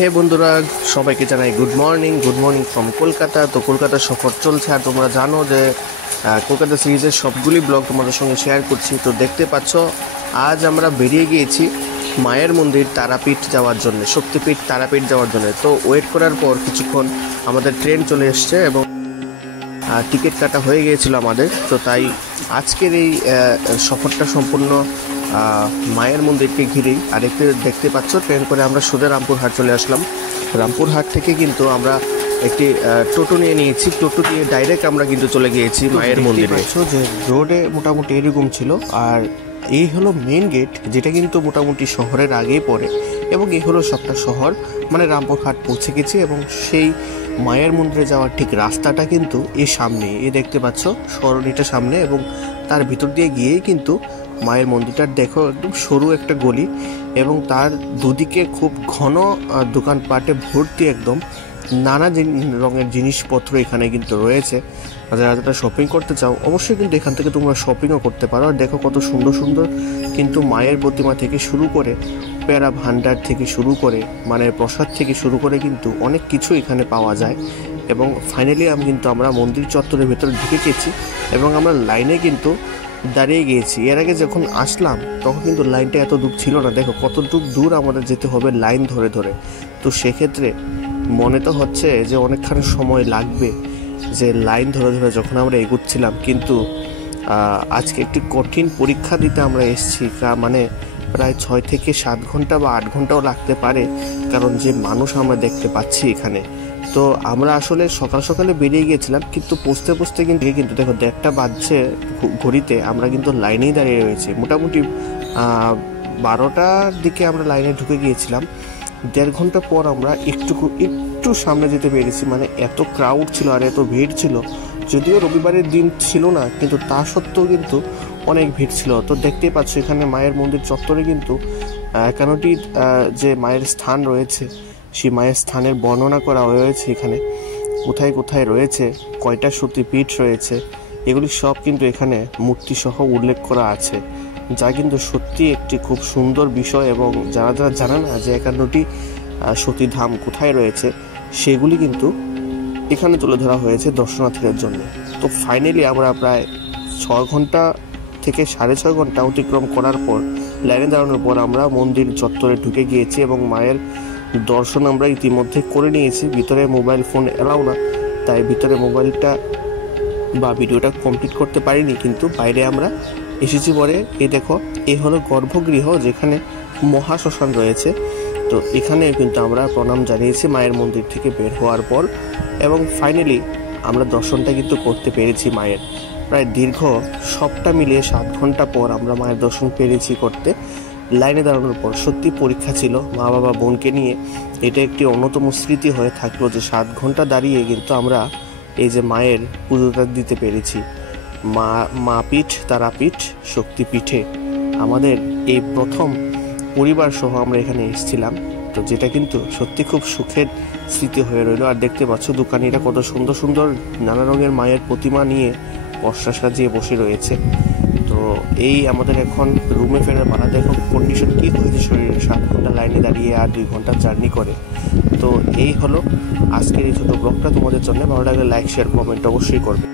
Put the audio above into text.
হে বন্ধুরা, সবাইকে জানাই গুড মর্নিং ফ্রম কলকাতা। তো কলকাতা সফর চলছে, আর তোমরা জানো যে কলকাতা সিরিজের সবগুলি ব্লগ তোমাদের সঙ্গে শেয়ার করছি। তো দেখতে পাচ্ছ, আজ আমরা বেরিয়ে গিয়েছি মায়ের মন্দির তারাপীঠ যাওয়ার জন্য, শক্তিপীঠ তারাপীঠ যাওয়ার জন্য। তো ওয়েট করার পর কিছুক্ষণ আমাদের ট্রেন চলে এসছে এবং টিকিট কাটা হয়ে গিয়েছিল আমাদের। তো তাই আজকের এই সফরটা সম্পূর্ণ মায়ের মন্দিরকে ঘিরেই। আর দেখতে পাচ্ছ, ট্রেন করে আমরা সোজা রামপুরহাট চলে আসলাম। রামপুরহাট থেকে কিন্তু আমরা একটি টোটো নিয়েছি। টোটো দিয়ে ডাইরেক্ট আমরা কিন্তু চলে গিয়েছি মায়ের মন্দিরে। যে রোডে মোটামুটি এরকম ছিল, আর এই হলো মেন গেট, যেটা কিন্তু মোটামুটি শহরের আগেই পড়ে। এবং এই হলো সবটা শহর, মানে রামপুরহাট পৌঁছে গেছি। এবং সেই মায়ের মন্দিরে যাওয়ার ঠিক রাস্তাটা কিন্তু এই সামনে, এই দেখতে পাচ্ছ সরণিটা সামনে, এবং তার ভিতর দিয়ে গিয়েই কিন্তু মায়ের মন্দিরটা দেখো, একদম সরু একটা গলি, এবং তার দুদিকে খুব ঘন দোকানপাটে ভর্তি, একদম নানা রঙের জিনিসপত্র এখানে কিন্তু রয়েছে। যারা যারা শপিং করতে চাও অবশ্যই কিন্তু এখান থেকে তোমরা শপিংও করতে পারো। আর দেখো কত সুন্দর সুন্দর কিন্তু মায়ের প্রতিমা থেকে শুরু করে, প্যারা ভান্ডার থেকে শুরু করে, মানে প্রসাদ থেকে শুরু করে কিন্তু অনেক কিছু এখানে পাওয়া যায়। এবং ফাইনালি আমরা মন্দির চত্বরের ভেতরে ঢুকে গেছি, এবং আমরা লাইনে কিন্তু দাঁড়িয়ে গিয়েছি। এর আগে যখন আসলাম তখন কিন্তু লাইনটা এত দূর ছিল না। দেখো কতটুকু দূর আমাদের যেতে হবে লাইন ধরে ধরে। তো সেক্ষেত্রে মনে তো হচ্ছে যে অনেকখানি সময় লাগবে, যে লাইন ধরে ধরে যখন আমরা এগোচ্ছিলাম। কিন্তু আজকে একটি কঠিন পরীক্ষা দিতে আমরা এসেছি, মানে প্রায় 6 থেকে 7 ঘন্টা বা 8 ঘন্টাও লাগতে পারে, কারণ যে মানুষ আমরা দেখতে পাচ্ছি এখানে। তো আমরা আসলে সকাল সকালে বেরিয়ে গিয়েছিলাম, কিন্তু পৌঁছতে কিন্তু দেখো 1:30 বাজছে ঘড়িতে, আমরা কিন্তু লাইনেই দাঁড়িয়ে রয়েছি। মোটামুটি 12টার দিকে আমরা লাইনে ঢুকে গিয়েছিলাম। 1.5 ঘন্টা পর আমরা একটু সামনে যেতে পেরেছি। মানে এত ক্রাউড ছিল আর এত ভিড় ছিল, যদিও রবিবারের দিন ছিল না, কিন্তু তা সত্ত্বেও কিন্তু অনেক ভিড় ছিল। তো দেখতেই পাচ্ছ এখানে মায়ের মন্দির চত্বরে কিন্তু 51টি যে মায়ের স্থান রয়েছে, সেই মায়ের স্থানের বর্ণনা করা হয়েছে। এখানে কোথায় কোথায় রয়েছে, কয়টা সতীপীঠ রয়েছে, এগুলি সব কিন্তু এখানে মূর্তি সহ উল্লেখ করা আছে, যা কিন্তু সত্যি একটি খুব সুন্দর বিষয়। এবং যারা যারা জানে না যে 51টি সতীধাম কোথায় রয়েছে, সেগুলি কিন্তু এখানে তুলে ধরা হয়েছে দর্শনার্থীদের জন্য। তো ফাইনালি আমরা প্রায় 6 ঘন্টা থেকে 6.5 ঘন্টা অতিক্রম করার পর, লাইনে দাঁড়ানোর পর আমরা মন্দির চত্বরে ঢুকে গিয়েছি, এবং মায়ের দর্শন আমরা ইতিমধ্যে করে নিয়েছি। ভিতরে মোবাইল ফোন এলাও না, তাই ভিতরে মোবাইলটা বা ভিডিওটা কমপ্লিট করতে পারিনি, কিন্তু বাইরে আমরা এসেছি পরে। এই দেখো, এই হলো গর্ভগৃহ, যেখানে মহাশ্মশান রয়েছে। তো এখানে কিন্তু আমরা প্রণাম জানিয়েছি মায়ের মন্দির থেকে বের হওয়ার পর, এবং ফাইনালি আমরা দর্শনটা কিন্তু করতে পেরেছি মায়ের। প্রায় দীর্ঘ সবটা মিলিয়ে 7 ঘন্টা পর আমরা মায়ের দর্শন পেরেছি করতে, লাইনে দাঁড়ানোর পর। সত্যি পরীক্ষা ছিল, মা বাবা বোনকে নিয়ে এটা একটি অন্যতম স্মৃতি হয়ে থাকলো, যে 7 ঘন্টা দাঁড়িয়ে কিন্তু আমরা এই যে মায়ের পুজোটা দিতে পেরেছি। মা পীঠ তারাপীঠ শক্তিপীঠে আমাদের এই প্রথম পরিবার সহ আমরা এখানে এসেছিলাম। তো যেটা কিন্তু সত্যি খুব সুখের স্মৃতি হয়ে রইল। আর দেখতে পাচ্ছ দোকানিরা কত সুন্দর সুন্দর নানা রঙের মায়ের প্রতিমা নিয়ে পশরা সাজিয়ে বসে রয়েছে। তো এই আমাদের এখন রুমে ফেরার পালা। দেখো কন্ডিশন কি হয়েছে শরীরে, 7 ঘন্টা লাইনে দাঁড়িয়ে আর 2 ঘন্টা জার্নি করে। তো এই হলো আজকের এই ছোটো ব্লগটা তোমাদের জন্য। ভালো লাগলে লাইক শেয়ার কমেন্ট অবশ্যই করবে।